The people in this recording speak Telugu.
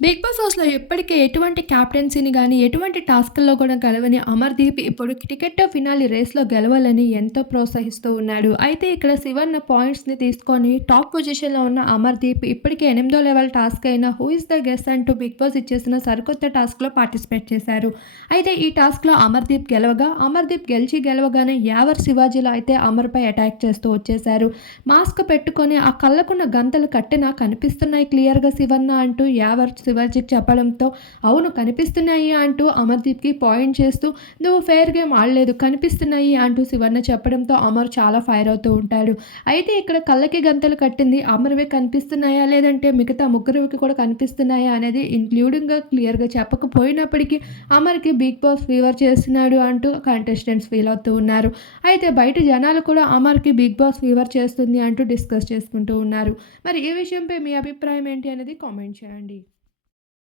బిగ్ బాస్ హౌస్‌లో ఇప్పటికే ఎటువంటి క్యాప్టెన్సీని కానీ ఎటువంటి టాస్క్‌ల్లో కూడా గెలవని అమర్‌దీప్ ఇప్పుడు టికెట్ ఫినాలి రేస్‌లో గెలవాలని ఎంతో ప్రోత్సహిస్తూ ఉన్నాడు. అయితే ఇక్కడ శివన్న పాయింట్స్‌ని తీసుకొని టాప్ పొజిషన్‌లో ఉన్న అమర్‌దీప్ ఇప్పటికే ఎనిమిదో లెవెల్ టాస్క్ అయిన హూ ఇస్ ద గెస్ట్ అంటూ బిగ్ బాస్ ఇచ్చేసిన సరికొత్త టాస్క్‌లో పార్టిసిపేట్ చేశారు. అయితే ఈ టాస్క్‌లో అమర్‌దీప్ గెలవగా, అమర్‌దీప్ గెలిచి గెలవగానే యావర్ శివాజీలో అయితే అమర్‌పై అటాక్ చేస్తూ వచ్చేశారు. మాస్క్ పెట్టుకొని ఆ కళ్ళకున్న గంతలు కట్టినా కనిపిస్తున్నాయి క్లియర్‌గా శివన్న అంటూ యావర్ శివాజీకి చెప్పడంతో అవును కనిపిస్తున్నాయి అంటూ అమర్‌దీప్‌కి పాయింట్ చేస్తూ నువ్వు ఫెయిర్ గేమ్ ఆడలేదు కనిపిస్తున్నాయి అంటూ శివర్ణ చెప్పడంతో అమర్ చాలా ఫైర్ అవుతూ ఉంటాడు. అయితే ఇక్కడ కళ్ళకి గంతలు కట్టింది అమర్‌వే కనిపిస్తున్నాయా? లేదంటే మిగతా ముగ్గురికి కూడా కనిపిస్తున్నాయా? అనేది ఇంక్లూడింగ్‌గా క్లియర్‌గా చెప్పకపోయినప్పటికీ అమర్‌కి బిగ్ బాస్ ఫీవర్ చేస్తున్నాడు అంటూ కంటెస్టెంట్స్ ఫీల్ అవుతూ ఉన్నారు. అయితే బయట జనాలు కూడా అమర్‌కి బిగ్ బాస్ ఫీవర్ చేస్తుంది అంటూ డిస్కస్ చేసుకుంటూ ఉన్నారు. మరి ఈ విషయంపై మీ అభిప్రాయం ఏంటి అనేది కామెంట్ చేయండి.